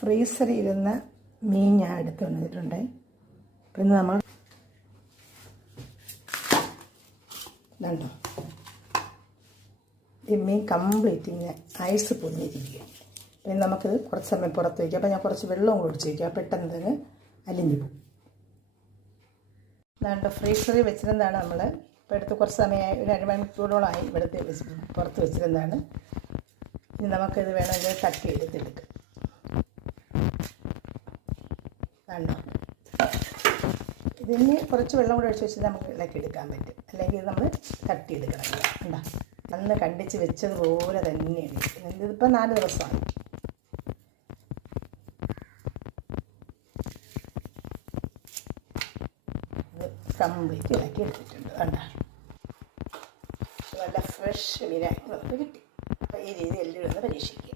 ഫ്രീസറിൽ ഇരുന്ന മീൻ ഞാൻ എടുത്ത് വന്നിട്ടുണ്ട്. പിന്നെ നമ്മൾ ഇതുണ്ടോ, ഈ മീൻ കംപ്ലീറ്റ് ഇങ്ങനെ ഐസ് പൊതിഞ്ഞിരിക്കുക. പിന്നെ നമുക്കിത് കുറച്ച് സമയം പുറത്ത് വയ്ക്കാം. അപ്പോൾ ഞാൻ കുറച്ച് വെള്ളവും കൂടി ഒഴിച്ച് വയ്ക്കുക, പെട്ടെന്ന് തന്നെ അലിഞ്ഞു പോകും. ഇതാണ്ട് ഫ്രീസറിൽ വെച്ചിരുന്നതാണ് നമ്മൾ. ഇപ്പോൾ എടുത്ത് കുറച്ച് സമയമായി, ഒരു 1 മണിക്കൂറോളമായി ഇവിടുത്തെ പുറത്ത് വെച്ചിരുന്നതാണ്. ഇനി നമുക്കിത് വേണമെങ്കിൽ തട്ടി എടുത്തെടുക്കാം. കണ്ടോ, ഇതിന് കുറച്ച് വെള്ളം കൂടെ ഒഴിച്ച് വെച്ച് നമുക്ക് ഇളക്കി എടുക്കാൻ പറ്റും. അല്ലെങ്കിൽ ഇത് നമ്മൾ തട്ടിയെടുക്കണം. കണ്ടോ, അന്ന് കണ്ടിച്ച് വെച്ചതുപോലെ തന്നെയാണ്. ഇതിപ്പോൾ 4 ദിവസമായി. ഇത് കംപ്ലീറ്റ് ഇളക്കി എടുത്തിട്ടുണ്ട്. കണ്ടോ, നല്ല ഫ്രഷ് മീനായിട്ട് നമുക്ക് കിട്ടി. അപ്പോൾ ഈ രീതി എല്ലാവരും ഒന്ന് പരീക്ഷിക്കുക.